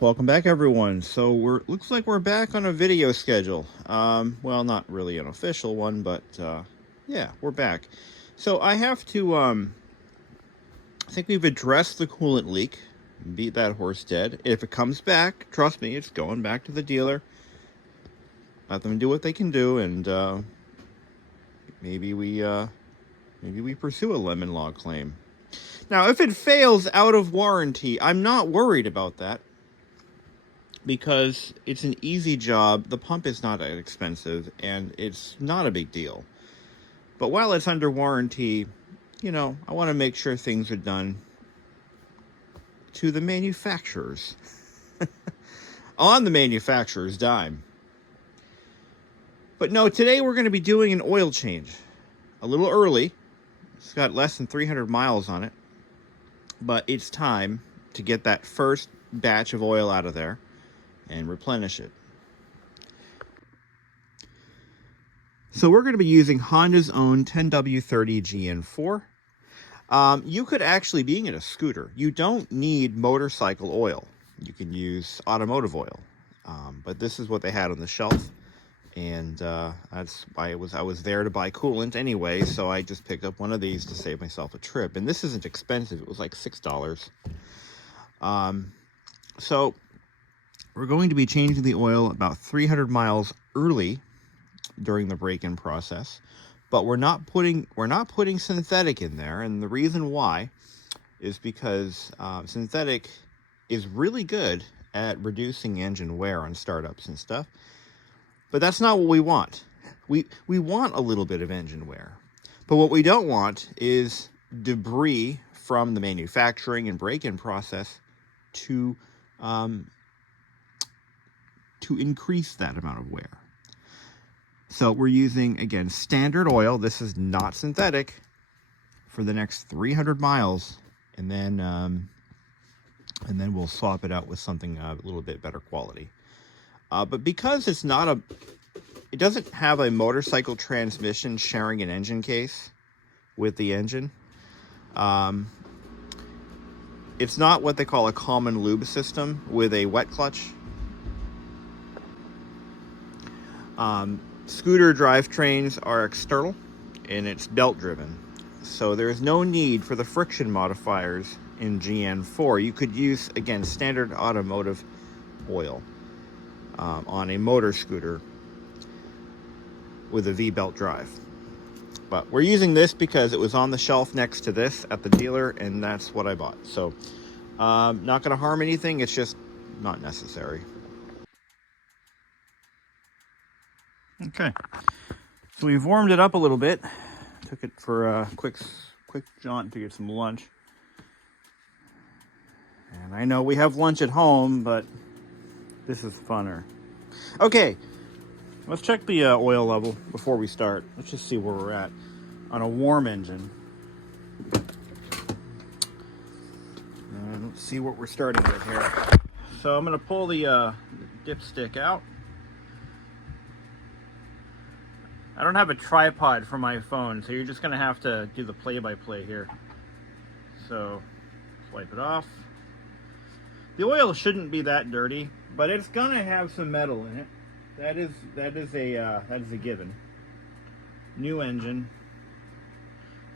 Welcome back, everyone. So looks like we're back on a video schedule. Well, not really an official one, but yeah, we're back. So I have to I think we've addressed the coolant leak, beat that horse dead. If it comes back, trust me, it's going back to the dealer. Let them do what they can do, and maybe we pursue a lemon law claim. Now, if it fails out of warranty, I'm not worried about that, because it's an easy job. The pump is not that expensive, and it's not a big deal. But while it's under warranty, you know, I want to make sure things are done to the manufacturers. On the manufacturer's dime. But no, today we're going to be doing an oil change. A little early. It's got less than 300 miles on it. But it's time to get that first batch of oil out of there and replenish it. So we're going to be using Honda's own 10W30 GN4. You could actually, being in a scooter, you don't need motorcycle oil. You can use automotive oil. But this is what they had on the shelf. And that's why I was there to buy coolant anyway, so I just picked up one of these to save myself a trip. And this isn't expensive. It was like $6. So we're going to be changing the oil about 300 miles early during the break-in process, but we're not putting synthetic in there, and the reason why is because synthetic is really good at reducing engine wear on startups and stuff, but that's not what we want. We want a little bit of engine wear, but what we don't want is debris from the manufacturing and break-in process to increase that amount of wear. So we're using, again, standard oil. This is not synthetic, for the next 300 miles, and then we'll swap it out with something a little bit better quality. But because it doesn't have a motorcycle transmission sharing an engine case with the engine. It's not what they call a common lube system with a wet clutch. Scooter drivetrains are external, and it's belt driven. So there's no need for the friction modifiers in GN4. You could use, again, standard automotive oil on a motor scooter with a V-belt drive. But we're using this because it was on the shelf next to this at the dealer, and that's what I bought. So not going to harm anything. It's just not necessary. Okay, so we've warmed it up a little bit. Took it for a quick jaunt to get some lunch. And I know we have lunch at home, but this is funner. Okay, let's check the oil level before we start. Let's just see where we're at on a warm engine. And let's see what we're starting with here. So I'm going to pull the dipstick out. I don't have a tripod for my phone, so you're just going to have to do the play-by-play here. So, wipe it off. The oil shouldn't be that dirty, but it's going to have some metal in it. That is a given. New engine.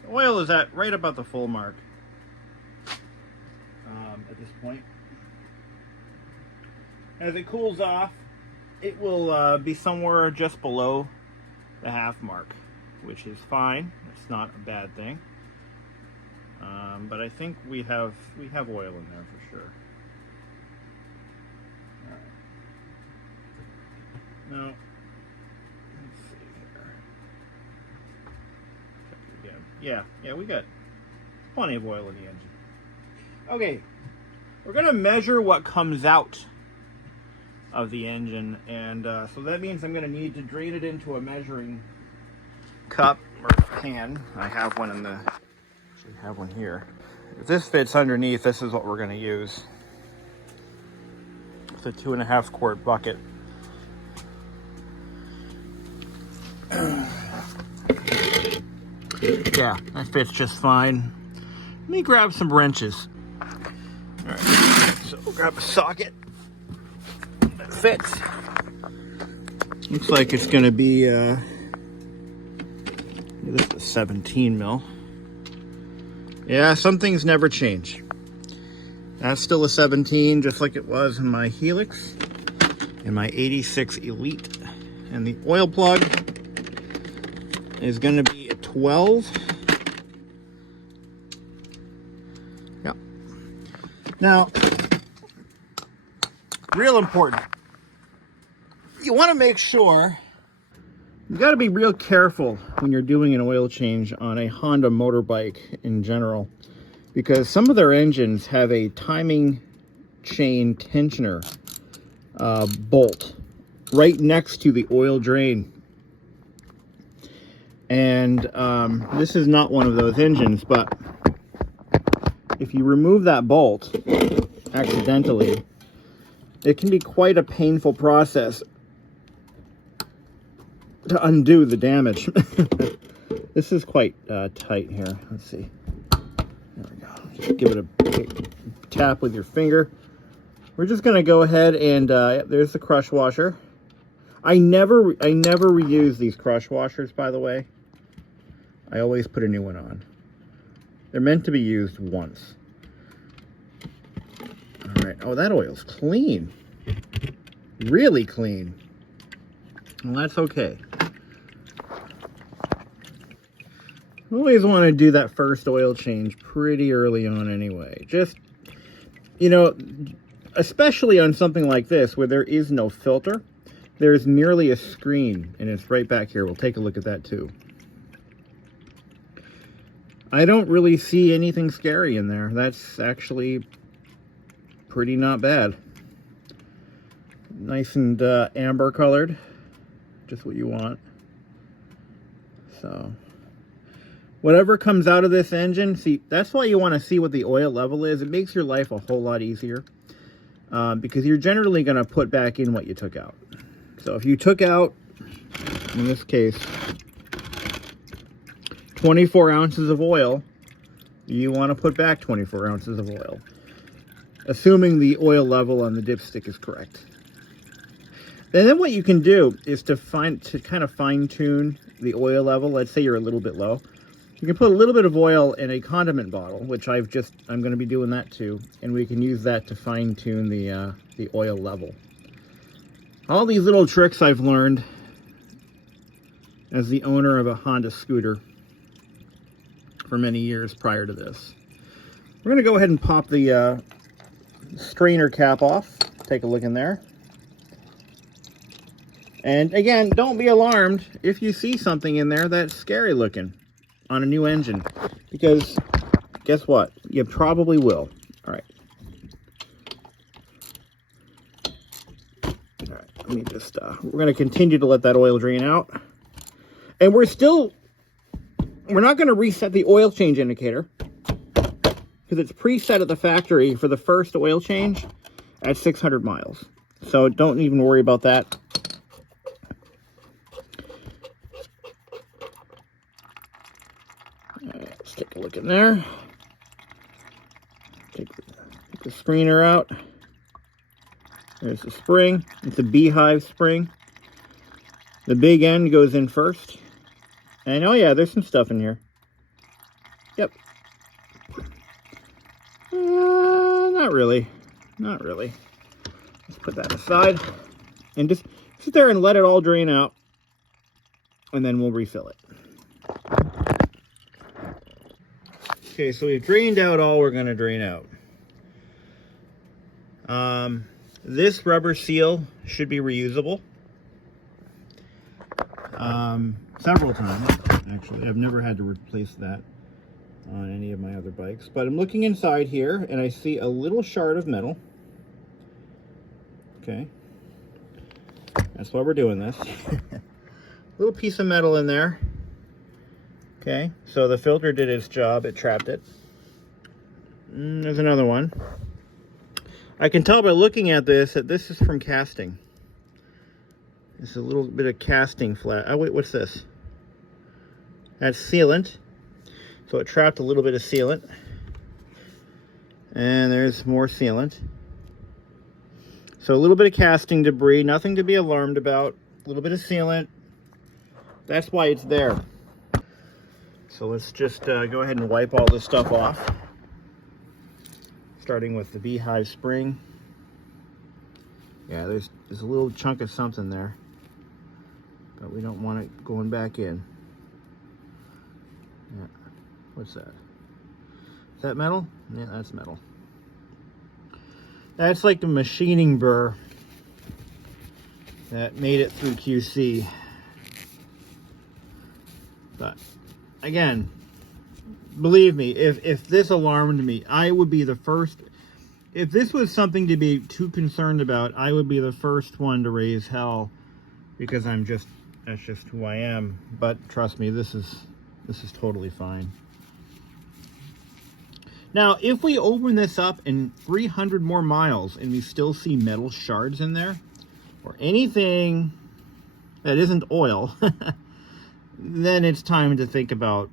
The oil is at right about the full mark at this point. As it cools off, it will be somewhere just below the half mark, which is fine. It's not a bad thing. But I think we have oil in there for sure. All right. Now, let's see here. Check it again. Yeah, we got plenty of oil in the engine. Okay, we're gonna measure what comes out of the engine, and so that means I'm going to need to drain it into a measuring cup or pan. I have one actually have one here. If this fits underneath, this is what we're going to use. It's a 2.5 quart bucket. Yeah, that fits just fine. Let me grab some wrenches. All right, so we'll grab a socket. fits. Looks like it's going to be this is a 17 mil. Yeah, some things never change. That's still a 17, just like it was in my Helix, in my 86 Elite. And the oil plug is going to be a 12. Yep. Now, real important. You want to make sure, you got to be real careful when you're doing an oil change on a Honda motorbike in general, because some of their engines have a timing chain tensioner bolt right next to the oil drain. And this is not one of those engines, but if you remove that bolt accidentally, it can be quite a painful process to undo the damage. This is quite tight here. Let's see. There we go. Just give it a tap with your finger. We're just going to go ahead and there's the crush washer. I never reuse these crush washers, by the way. I always put a new one on. They're meant to be used once. All right. Oh, that oil's clean. Really clean. Well, that's okay. Always want to do that first oil change pretty early on anyway. Just, you know, especially on something like this where there is no filter, there's merely a screen, and it's right back here. We'll take a look at that too. I don't really see anything scary in there. That's actually pretty not bad. Nice and amber colored, just what you want. So whatever comes out of this engine, see, that's why you want to see what the oil level is. It makes your life a whole lot easier because you're generally going to put back in what you took out. So if you took out, in this case, 24 ounces of oil, you want to put back 24 ounces of oil, assuming the oil level on the dipstick is correct. And then what you can do is to kind of fine tune the oil level. Let's say you're a little bit low. You can put a little bit of oil in a condiment bottle, which I'm going to be doing that too, and we can use that to fine tune the oil level. All these little tricks I've learned as the owner of a Honda scooter for many years prior to this. We're going to go ahead and pop the strainer cap off. Take a look in there. And again, don't be alarmed if you see something in there that's scary looking on a new engine, because guess what? You probably will. All right. All right, let me just, we're going to continue to let that oil drain out. And we're not going to reset the oil change indicator because it's preset at the factory for the first oil change at 600 miles. So don't even worry about that. Let's take a look in there. Take the screener out. There's the spring. It's a beehive spring. The big end goes in first. And oh yeah, there's some stuff in here. Yep. Not really. Not really. Let's put that aside. And just sit there and let it all drain out. And then we'll refill it. Okay, so we've drained out all we're going to drain out. This rubber seal should be reusable. Several times, actually. I've never had to replace that on any of my other bikes. But I'm looking inside here, and I see a little shard of metal. Okay. That's why we're doing this. Little piece of metal in there. Okay, so the filter did its job. It trapped it. There's another one. I can tell by looking at this that this is from casting. It's a little bit of casting flat. Oh, wait, what's this? That's sealant. So it trapped a little bit of sealant. And there's more sealant. So a little bit of casting debris, nothing to be alarmed about. A little bit of sealant. That's why it's there. So let's just go ahead and wipe all this stuff off. Starting with the beehive spring. Yeah, there's a little chunk of something there, but we don't want it going back in. Yeah, what's that? Is that metal? Yeah, that's metal. That's like a machining burr that made it through QC. But again, believe me, if this alarmed me, I would be the first. If this was something to be too concerned about, I would be the first one to raise hell, because that's just who I am. But trust me, this is totally fine. Now, if we open this up in 300 more miles and we still see metal shards in there, or anything that isn't oil, then it's time to think about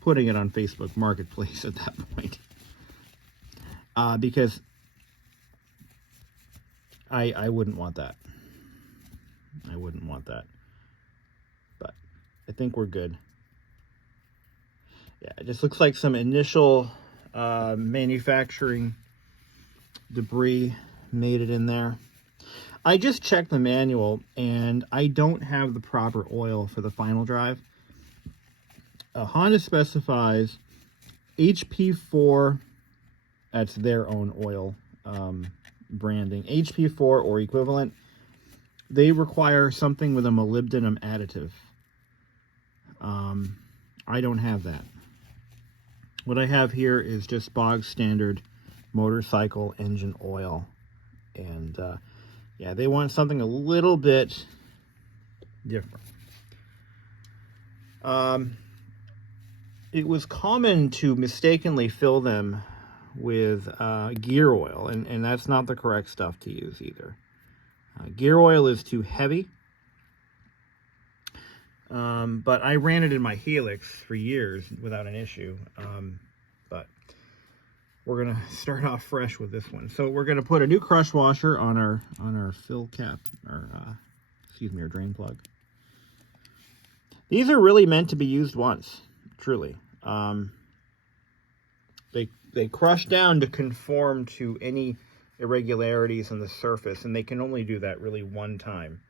putting it on Facebook Marketplace at that point. Because I wouldn't want that. I wouldn't want that. But I think we're good. Yeah, it just looks like some initial manufacturing debris made it in there. I just checked the manual, and I don't have the proper oil for the final drive. Honda specifies HP4. That's their own oil branding. HP4 or equivalent. They require something with a molybdenum additive. I don't have that. What I have here is just bog standard motorcycle engine oil. And yeah, they want something a little bit different. It was common to mistakenly fill them with gear oil, and that's not the correct stuff to use either. Gear oil is too heavy, but I ran it in my Helix for years without an issue. But we're gonna start off fresh with this one. So we're gonna put a new crush washer on our fill cap, or excuse me, our drain plug. These are really meant to be used once, truly. They crush down to conform to any irregularities on the surface, and they can only do that really one time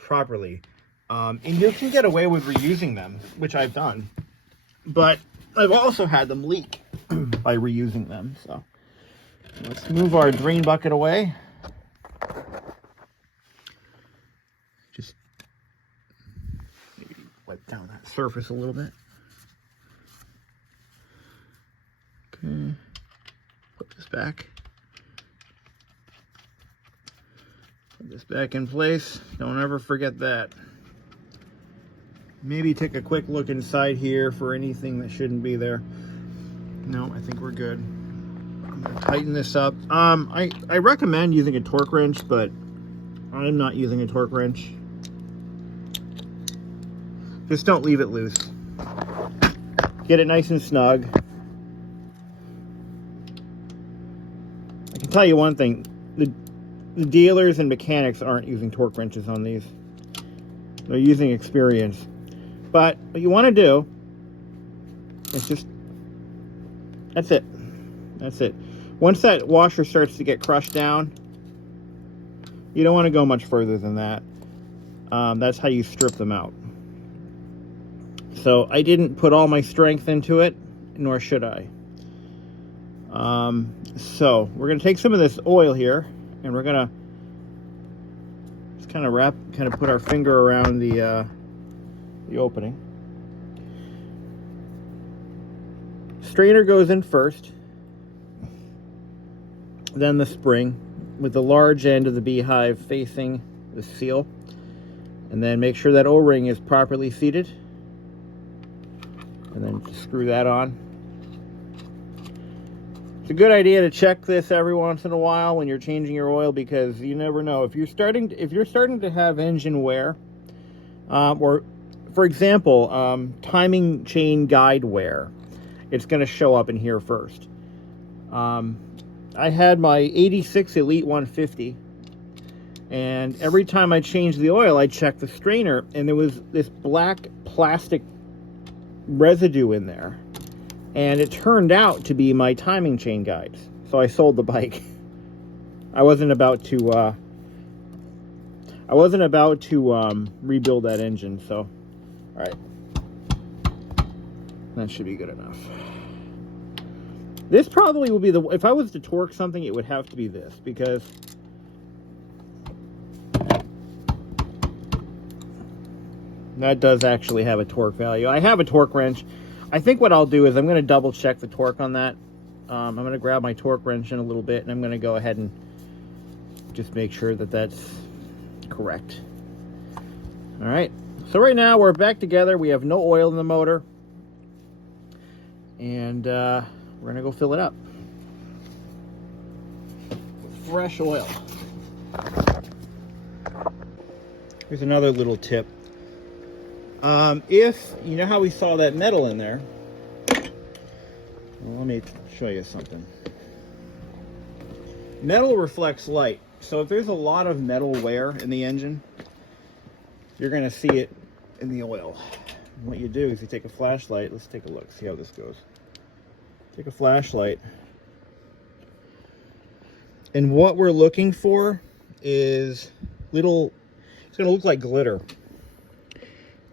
properly. And you can get away with reusing them, which I've done, but I've also had them leak by reusing them. So let's move our drain bucket away. Just maybe wipe down that surface a little bit. Okay, put this back. Put this back in place. Don't ever forget that. Maybe take a quick look inside here for anything that shouldn't be there. No, I think we're good. I'm gonna tighten this up. I recommend using a torque wrench, but I'm not using a torque wrench. Just don't leave it loose. Get it nice and snug. I can tell you one thing, the dealers and mechanics aren't using torque wrenches on these. They're using experience. But what you want to do is just, that's it. That's it. Once that washer starts to get crushed down, you don't want to go much further than that. That's how you strip them out. So I didn't put all my strength into it, nor should I. So we're going to take some of this oil here, and we're going to just kind of put our finger around the opening. Strainer goes in first, then the spring, with the large end of the beehive facing the seal, and then make sure that O-ring is properly seated, and then screw that on. It's a good idea to check this every once in a while when you're changing your oil, because you never know if you're starting to have engine wear, or for example, timing chain guide wear. It's going to show up in here first. I had my 86 Elite 150 And every time I changed the oil, I checked the strainer, and there was this black plastic residue in there. And it turned out to be my timing chain guides. So I sold the bike. I wasn't about to rebuild that engine, so all right. That should be good enough. This probably will be the, if I was to torque something, it would have to be this, because that does actually have a torque value. I have a torque wrench. I think what I'll do is I'm going to double check the torque on that. I'm going to grab my torque wrench in a little bit, and I'm going to go ahead and just make sure that that's correct. All right. So right now we're back together. We have no oil in the motor, and we're going to go fill it up with fresh oil. Here's another little tip. If you know how we saw that metal in there, well, let me show you something. Metal reflects light, so if there's a lot of metal wear in the engine, you're going to see it in the oil. And what you do is you take a flashlight. Let's take a look, see how this goes. Take a flashlight, and what we're looking for is little, it's going to look like glitter.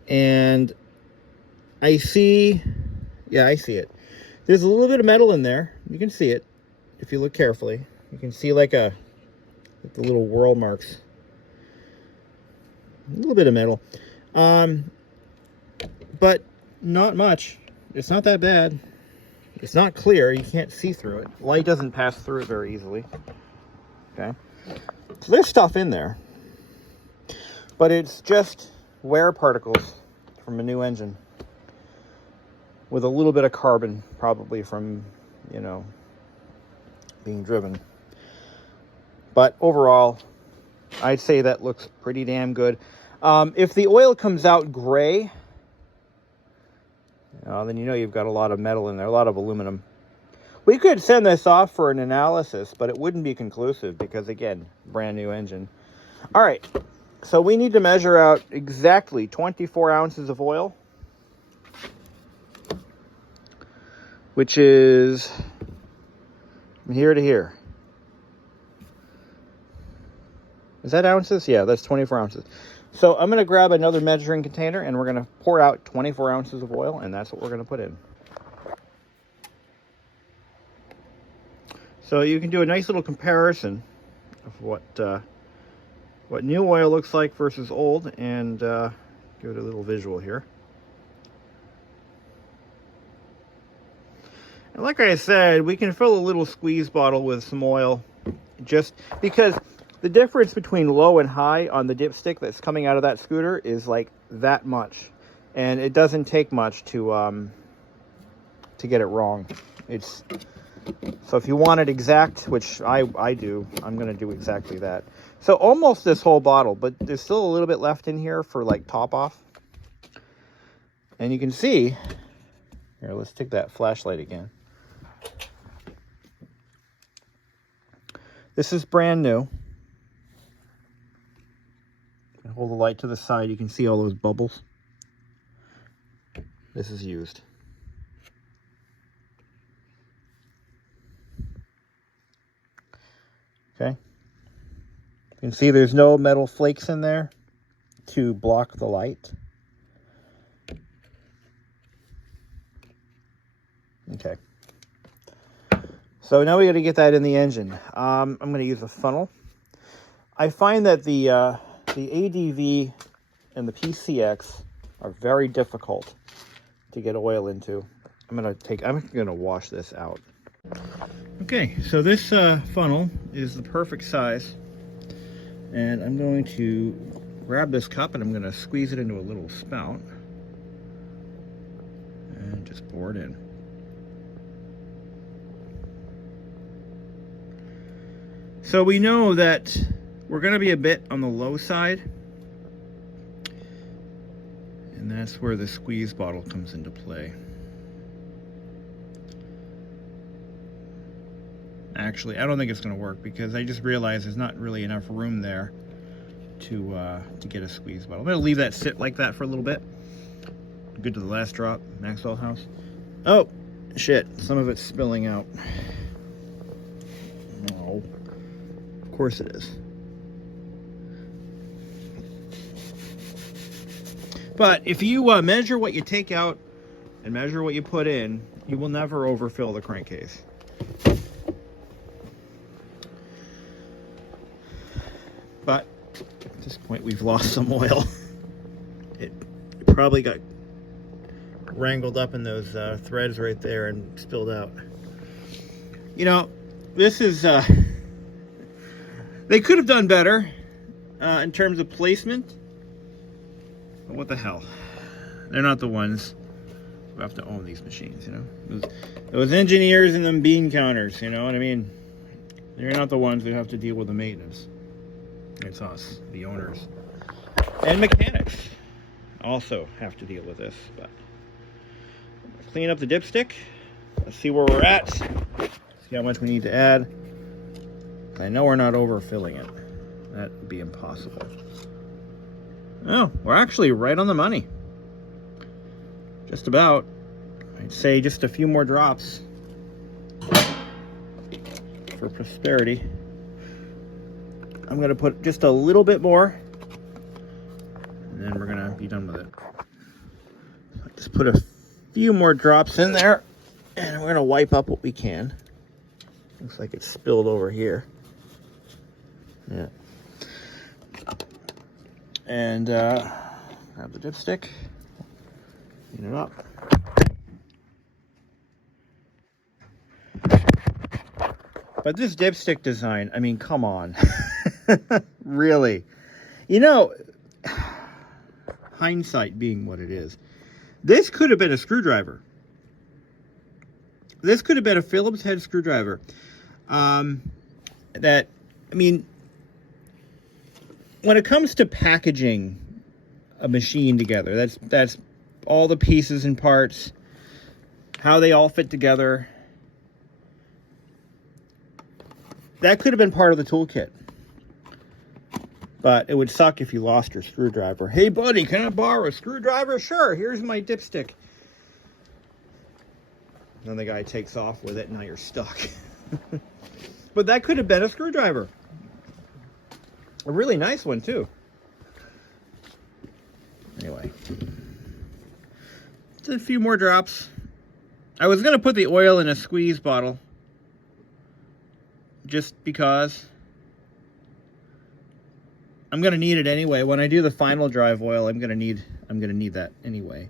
And I see, yeah, I see it. There's a little bit of metal in there. You can see it if you look carefully. You can see like the little whirl marks. A little bit of metal. But not much. It's not that bad. It's not clear. You can't see through it. Light doesn't pass through it very easily. Okay. So there's stuff in there. But it's just wear particles from a new engine with a little bit of carbon, probably from, you know, being driven. But overall, I'd say that looks pretty damn good. If the oil comes out gray, then you know you've got a lot of metal in there, a lot of aluminum. We could send this off for an analysis, but it wouldn't be conclusive because, again, brand new engine. All right. So we need to measure out exactly 24 ounces of oil, which is from here to here. Is that ounces? Yeah, that's 24 ounces. So I'm going to grab another measuring container, and we're going to pour out 24 ounces of oil, and that's what we're going to put in. So you can do a nice little comparison of what new oil looks like versus old, and give it a little visual here. And like I said, we can fill a little squeeze bottle with some oil, just because the difference between low and high on the dipstick that's coming out of that scooter is like that much, and it doesn't take much to get it wrong. So if you want it exact, which I do, I'm going to do exactly that. So almost this whole bottle, but there's still a little bit left in here for like top off. And you can see, here, let's take that flashlight again. This is brand new. Hold the light to the side, you can see all those bubbles. This is used. Okay. You can see there's no metal flakes in there to block the light. Okay. So now we got to get that in the engine. I'm going to use a funnel. I find that the ADV and the PCX are very difficult to get oil into. I'm going to wash this out. Okay, so this funnel is the perfect size, and I'm going to grab this cup and I'm going to squeeze it into a little spout and just pour it in. So we know that we're going to be a bit on the low side, and that's where the squeeze bottle comes into play. Actually, I don't think it's going to work because I just realized there's not really enough room there to get a squeeze bottle. I'm going to leave that sit like that for a little bit. Good to the last drop, Maxwell House. Oh, shit, some of it's spilling out. No, of course it is. But if you measure what you take out and measure what you put in, you will never overfill the crankcase. But at this point, we've lost some oil. It probably got wrangled up in those threads right there and spilled out. You know, this is, they could have done better in terms of placement. But what the hell? They're not the ones who have to own these machines, you know? Those engineers and them bean counters, you know what I mean? They're not the ones who have to deal with the maintenance. It's us, the owners. And mechanics also have to deal with this. But clean up the dipstick. Let's see where we're at. See how much we need to add. I know we're not overfilling it. That would be impossible. Oh, we're actually right on the money. Just about. I'd say just a few more drops for prosperity. I'm going to put just a little bit more, and then we're going to be done with it. Just put a few more drops in there, and we're going to wipe up what we can. Looks like it's spilled over here. Yeah. And grab the dipstick, clean it up. But this dipstick design, I mean, come on. Really. You know, hindsight being what it is, this could have been a screwdriver. This could have been a Phillips head screwdriver. That, I mean, when it comes to packaging a machine together, that's all the pieces and parts, how they all fit together. That could have been part of the toolkit. But it would suck if you lost your screwdriver. Hey, buddy, can I borrow a screwdriver? Sure, here's my dipstick. Then the guy takes off with it, and now you're stuck. But that could have been a screwdriver. A really nice one, too. Anyway. Just a few more drops. I was going to put the oil in a squeeze bottle. Just because I'm going to need it anyway. When I do the final drive oil, I'm going to need that anyway.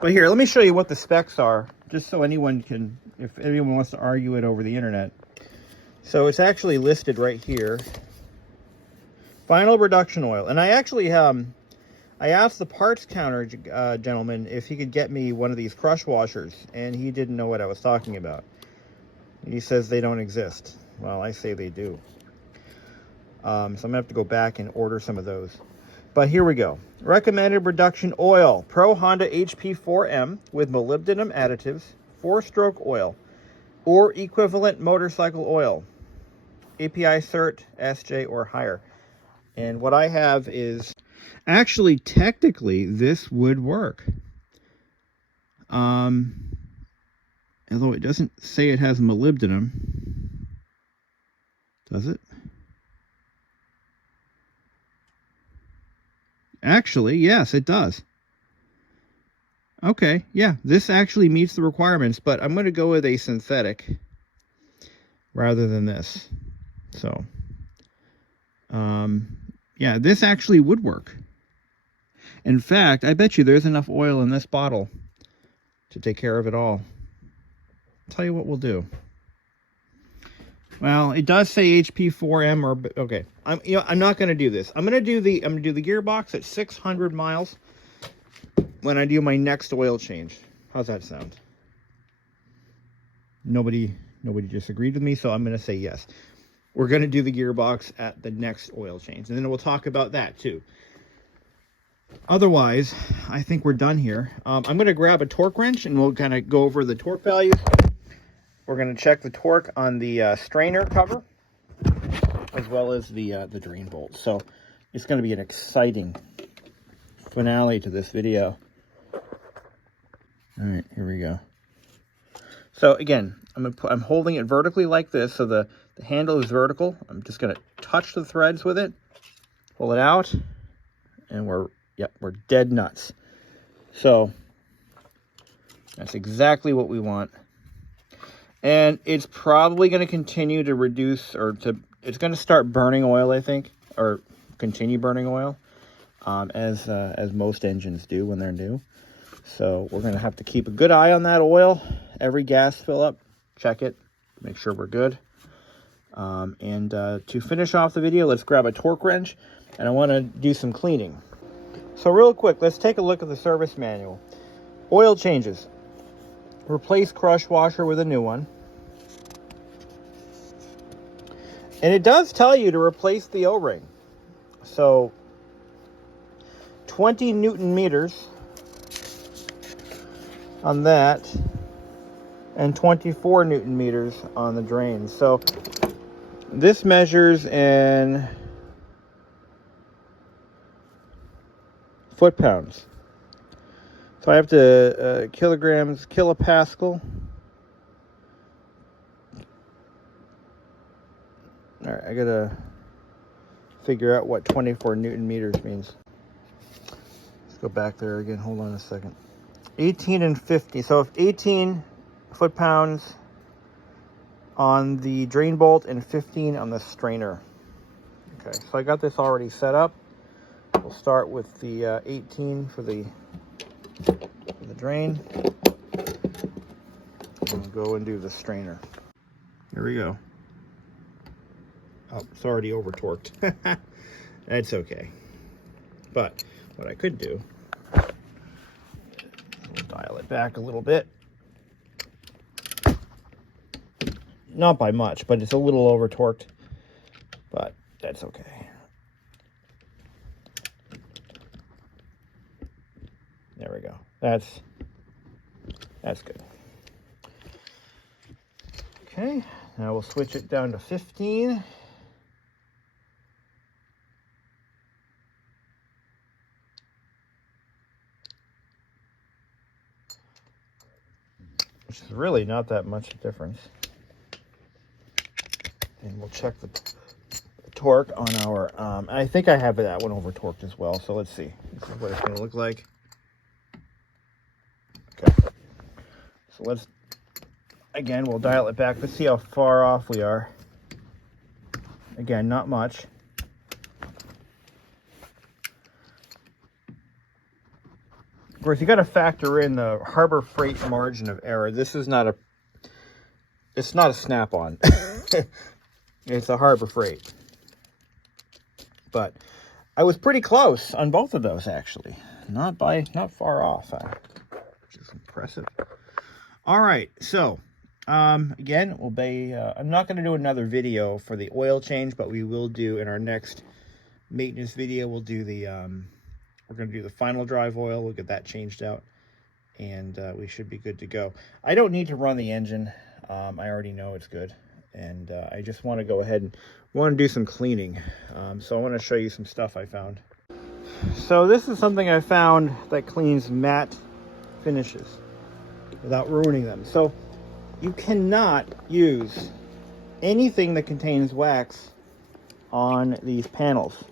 But here, let me show you what the specs are, just so anyone can, if anyone wants to argue it over the internet. So it's actually listed right here. Final reduction oil. And I actually, I asked the parts counter gentleman if he could get me one of these crush washers, and he didn't know what I was talking about. He says they don't exist. Well, I say they do. So I'm going to have to go back and order some of those. But here we go. Recommended reduction oil. Pro Honda HP4M with molybdenum additives, 4-stroke oil, or equivalent motorcycle oil. API cert, SJ, or higher. And what I have is... Actually, technically, this would work. Although it doesn't say it has molybdenum. Does it? Actually, yes, it does. Okay, yeah, this actually meets the requirements, but I'm going to go with a synthetic rather than this. So, yeah, this actually would work. In fact, I bet you there's enough oil in this bottle to take care of it all. I'll tell you what we'll do. Well, it does say HP4M or okay. I'm not going to do this. I'm going to do the gearbox at 600 miles when I do my next oil change. How's that sound? Nobody disagreed with me, so I'm going to say yes. We're going to do the gearbox at the next oil change, and then we'll talk about that too. Otherwise, I think we're done here. I'm going to grab a torque wrench and we'll kind of go over the torque values. We're going to check the torque on the strainer cover. as well as the drain bolt. So it's going to be an exciting finale to this video. All right, here we go. So again, I'm holding it vertically like this, so the handle is vertical. I'm just going to touch the threads with it, pull it out, and we're dead nuts. So that's exactly what we want. And it's probably going to continue to reduce, it's going to start burning oil, I think, or continue burning oil, as most engines do when they're new. So we're going to have to keep a good eye on that oil. Every gas fill up, check it, make sure we're good. To finish off the video, let's grab a torque wrench, and I want to do some cleaning. So real quick, let's take a look at the service manual. Oil changes. Replace crush washer with a new one. And it does tell you to replace the O-ring. So 20 Newton meters on that, and 24 Newton meters on the drain. So this measures in foot-pounds. So I have to kilograms, kilopascal. All right, I gotta figure out what 24 Newton meters means. Let's go back there again. Hold on a second. 18 and 50. So if 18 foot-pounds on the drain bolt and 15 on the strainer. Okay, so I got this already set up. We'll start with the 18 for the drain. And we'll go and do the strainer. Here we go. Oh, it's already over torqued. That's okay. But what I could do, we'll dial it back a little bit. Not by much, but it's a little over torqued. But that's okay. There we go. That's good. Okay, now we'll switch it down to 15. Which is really not that much difference. And we'll check the torque on our, I think I have that one over torqued as well. So let's see. This is what it's going to look like. Okay. So let's, again, we'll dial it back. Let's see how far off we are. Again, not much. Of course, you got to factor in the Harbor Freight margin of error. This is not it's not a Snap-on. It's a Harbor Freight. But I was pretty close on both of those, actually. Not far off, which is impressive. All right, so again, we'll be. I'm not going to do another video for the oil change, but we will do in our next maintenance video. We'll do the. We're going to do the final drive oil. We'll get that changed out, and we should be good to go. I don't need to run the engine. I already know it's good, and I just want to go ahead and do some cleaning. So I want to show you some stuff I found. So this is something I found that cleans matte finishes without ruining them. So you cannot use anything that contains wax on these panels.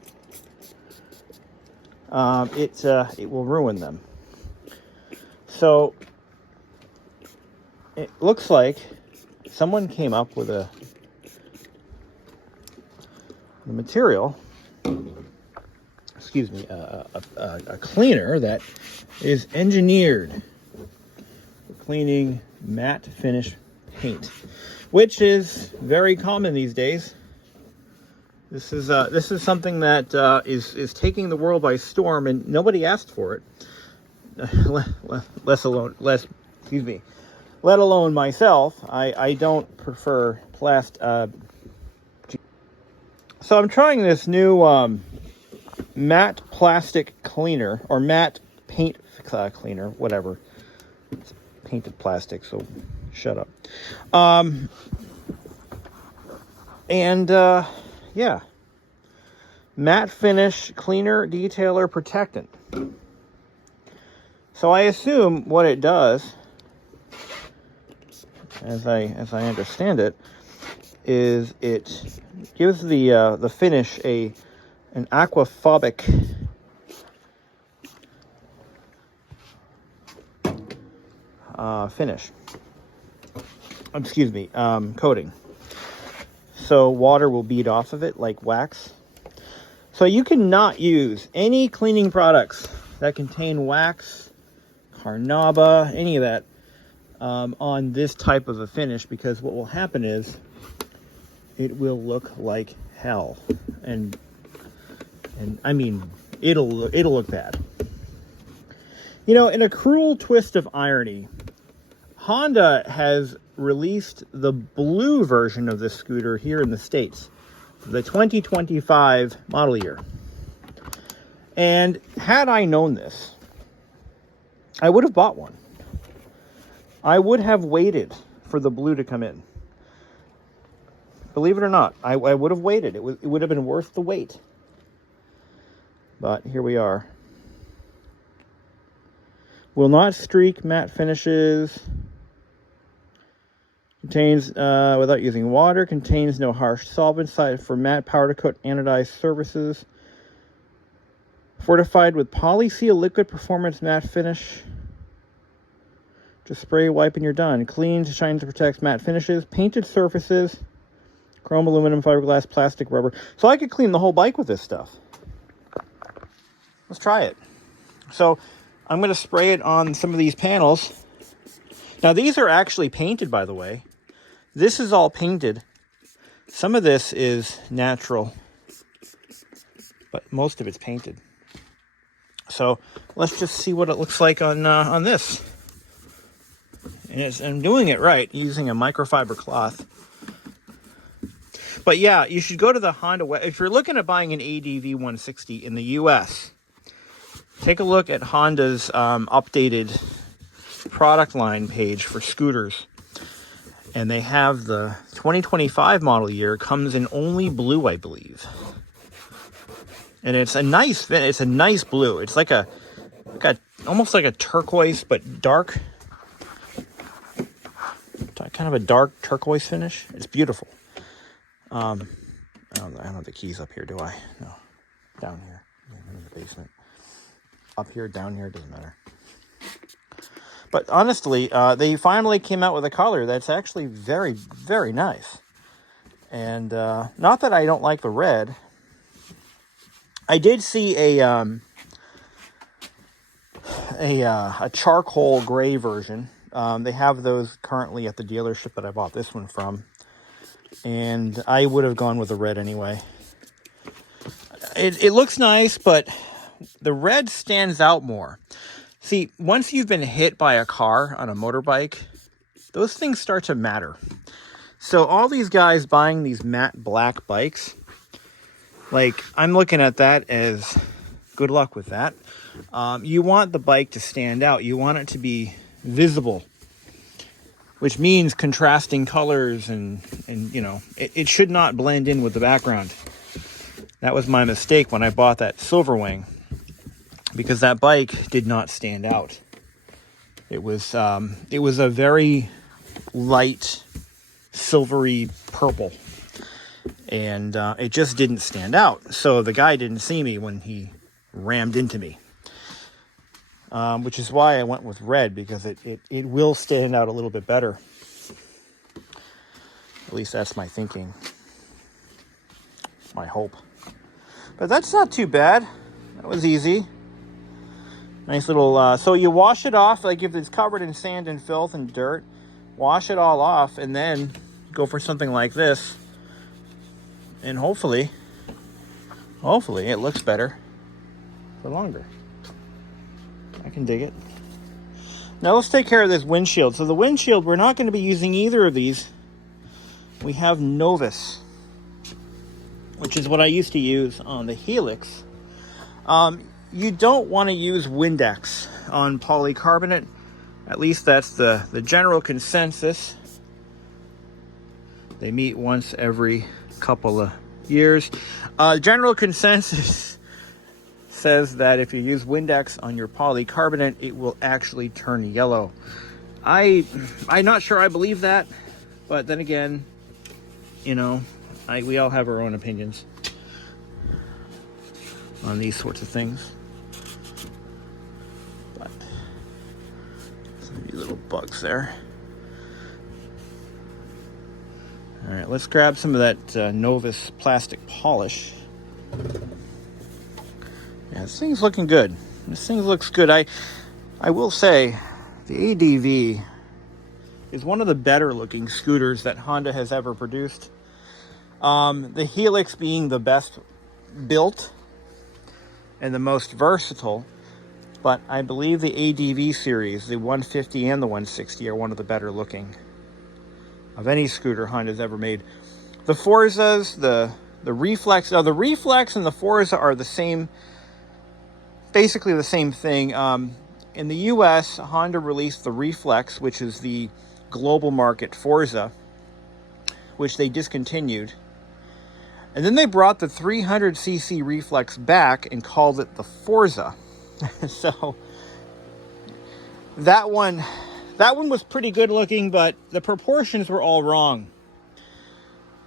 It will ruin them. So it looks like someone came up with the material, excuse me, a cleaner that is engineered for cleaning matte finish paint, which is very common these days. This is something that is taking the world by storm, and nobody asked for it. Let alone myself. I don't prefer plastic. So I'm trying this new matte plastic cleaner, or matte paint cleaner, whatever. It's painted plastic, so shut up. Yeah. Matte finish cleaner, detailer, protectant. So I assume what it does, as I understand it, is it gives the finish an aquaphobic finish. Excuse me, coating. So water will bead off of it like wax. So you cannot use any cleaning products that contain wax, carnauba, any of that on this type of a finish, because what will happen is it will look like hell, and I mean it'll look bad. You know, in a cruel twist of irony, Honda has released the blue version of this scooter here in the States, the 2025 model year. And had I known this, I would have bought one. I would have waited for the blue to come in. Believe it or not, I would have waited. It would have been worth the wait. But here we are. Will not streak matte finishes. Contains, without using water, contains no harsh solvents for matte powder coat anodized surfaces. Fortified with Polyseal liquid performance matte finish. Just spray, wipe, and you're done. Cleans, shines, protects matte finishes. Painted surfaces. Chrome, aluminum, fiberglass, plastic, rubber. So I could clean the whole bike with this stuff. Let's try it. So I'm going to spray it on some of these panels. Now these are actually painted, by the way. This is all painted. Some of this is natural, but most of it's painted. So let's just see what it looks like on this. And I'm doing it right, using a microfiber cloth. But yeah, you should go to the Honda web. If you're looking at buying an ADV160 in the US, take a look at Honda's updated product line page for scooters. And they have the 2025 model year, comes in only blue, I believe. And it's a nice fit. It's a nice blue. It's like almost like a turquoise, but dark. Kind of a dark turquoise finish. It's beautiful. I don't have the keys up here, do I? No. Down here. I'm in the basement. Up here, down here, doesn't matter. But honestly, they finally came out with a color that's actually very, very nice. And not that I don't like the red. I did see a charcoal gray version. They have those currently at the dealership that I bought this one from. And I would have gone with the red anyway. It looks nice, but the red stands out more. See, once you've been hit by a car on a motorbike, those things start to matter. So all these guys buying these matte black bikes, like, I'm looking at that as good luck with that. You want the bike to stand out. You want it to be visible, which means contrasting colors and you know, it should not blend in with the background. That was my mistake when I bought that Silverwing, because that bike did not stand out. It was a very light silvery purple, and it just didn't stand out. So the guy didn't see me when he rammed into me, which is why I went with red, because it will stand out a little bit better. At least that's my thinking, my hope. But that's not too bad. That was easy. Nice little, so you wash it off, like if it's covered in sand and filth and dirt, wash it all off, and then go for something like this. And hopefully it looks better for longer. I can dig it. Now let's take care of this windshield. So the windshield, we're not going to be using either of these. We have Novus, which is what I used to use on the Helix. You don't want to use Windex on polycarbonate. At least that's the general consensus. They meet once every couple of years. General consensus says that if you use Windex on your polycarbonate, it will actually turn yellow. I'm not sure I believe that, but then again, you know, we all have our own opinions on these sorts of things. But some of these little bugs there. All right, let's grab some of that Novus plastic polish. Yeah, this thing's looking good. This thing looks good. I will say, the ADV is one of the better looking scooters that Honda has ever produced. The Helix being the best built and the most versatile, but I believe the ADV series, the 150 and the 160, are one of the better looking of any scooter Honda's ever made. The Forzas, the Reflex, the Reflex and the Forza are the same, basically the same thing. In the US, Honda released the Reflex, which is the global market Forza, which they discontinued. And then they brought the 300cc Reflex back and called it the Forza. So that one was pretty good looking, but the proportions were all wrong.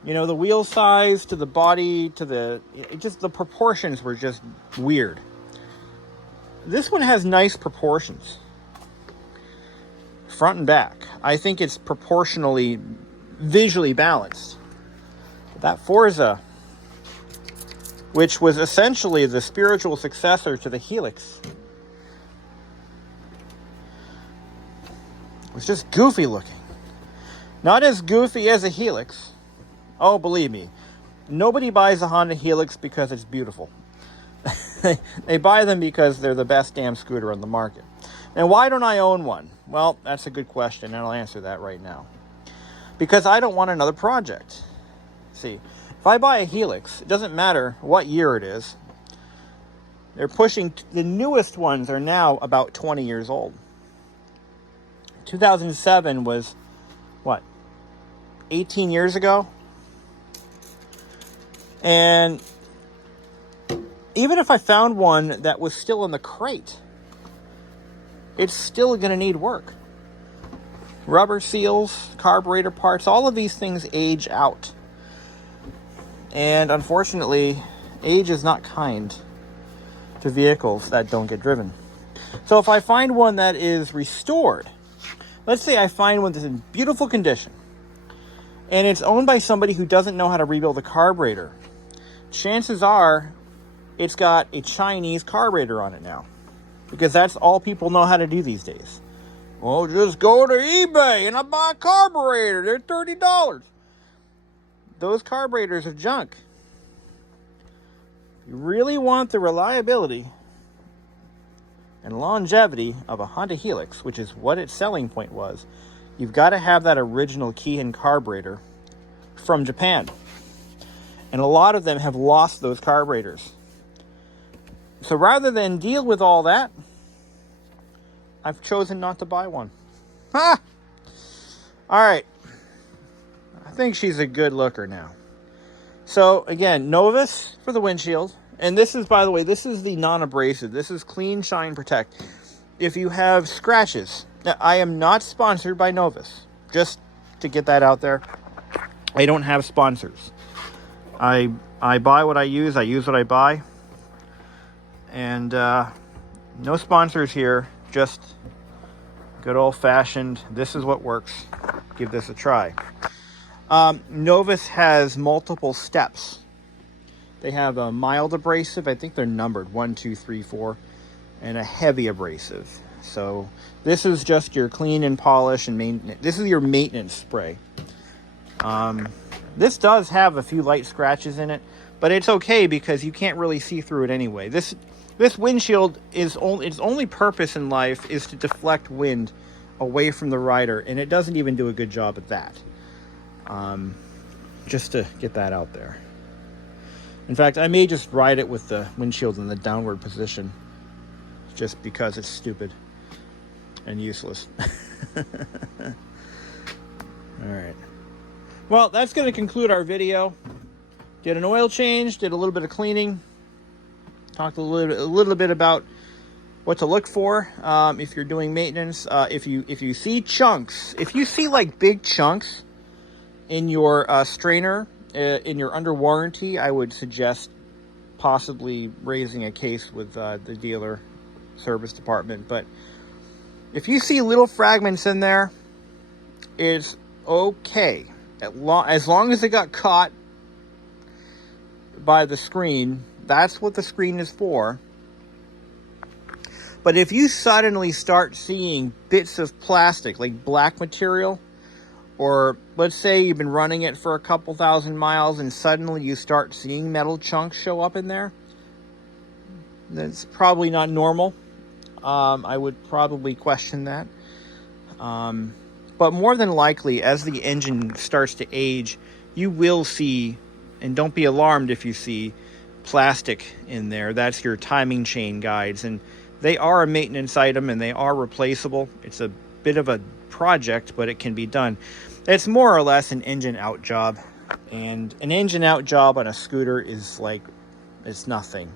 You know, the wheel size to the body to the proportions were just weird. This one has nice proportions, front and back. I think it's proportionally, visually balanced. That Forza, which was essentially the spiritual successor to the Helix, was just goofy looking. Not as goofy as a Helix. Oh, believe me, nobody buys a Honda Helix because it's beautiful. They buy them because they're the best damn scooter on the market. And why don't I own one? Well, that's a good question, and I'll answer that right now. Because I don't want another project. See, if I buy a Helix, it doesn't matter what year it is. They're pushing, the newest ones are now about 20 years old. 2007 was, what, 18 years ago? And even if I found one that was still in the crate, it's still going to need work. Rubber seals, carburetor parts, all of these things age out. And unfortunately, age is not kind to vehicles that don't get driven. So if I find one that is restored, let's say I find one that's in beautiful condition, and it's owned by somebody who doesn't know how to rebuild a carburetor, chances are it's got a Chinese carburetor on it now, because that's all people know how to do these days. Well, just go to eBay and I buy a carburetor. They're $30. Those carburetors are junk. You really want the reliability and longevity of a Honda Helix, which is what its selling point was. You've got to have that original Keihin carburetor from Japan. And a lot of them have lost those carburetors. So rather than deal with all that, I've chosen not to buy one. Ha! All right. I think she's a good looker now. So again, Novus for the windshield. And this is, by the way, this is the non-abrasive. This is Clean Shine Protect. If you have scratches, now I am not sponsored by Novus. Just to get that out there. I don't have sponsors. I buy what I use what I buy. And no sponsors here, just good old-fashioned, this is what works. Give this a try. Novus has multiple steps. They have a mild abrasive, I think they're numbered, 1, 2, 3, 4, and a heavy abrasive. So this is just your clean and polish and maintenance. This is your maintenance spray. This does have a few light scratches in it, but it's okay because you can't really see through it anyway. This windshield its only purpose in life is to deflect wind away from the rider, and it doesn't even do a good job at that. Just to get that out there. In fact, I may just ride it with the windshield in the downward position, just because it's stupid and useless. All right. Well, that's going to conclude our video. Did an oil change, did a little bit of cleaning, talked a little bit about what to look for if you're doing maintenance. If you see chunks, if you see like big chunks in your strainer in your under warranty, I would suggest possibly raising a case with the dealer service department. But if you see little fragments in there, it's okay. As long as it got caught by the screen, that's what the screen is for. But if you suddenly start seeing bits of plastic, like black material, or let's say you've been running it for a couple thousand miles and suddenly you start seeing metal chunks show up in there, that's probably not normal. I would probably question that. But more than likely, as the engine starts to age, you will see, and don't be alarmed if you see plastic in there. That's your timing chain guides, and they are a maintenance item and they are replaceable. It's a bit of a project, but it can be done. It's more or less an engine out job, and an engine out job on a scooter is like, it's nothing.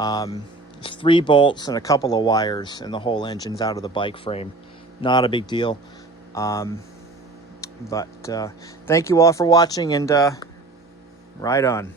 It's 3 bolts and a couple of wires and the whole engine's out of the bike frame. Not a big deal. But thank you all for watching, and ride on.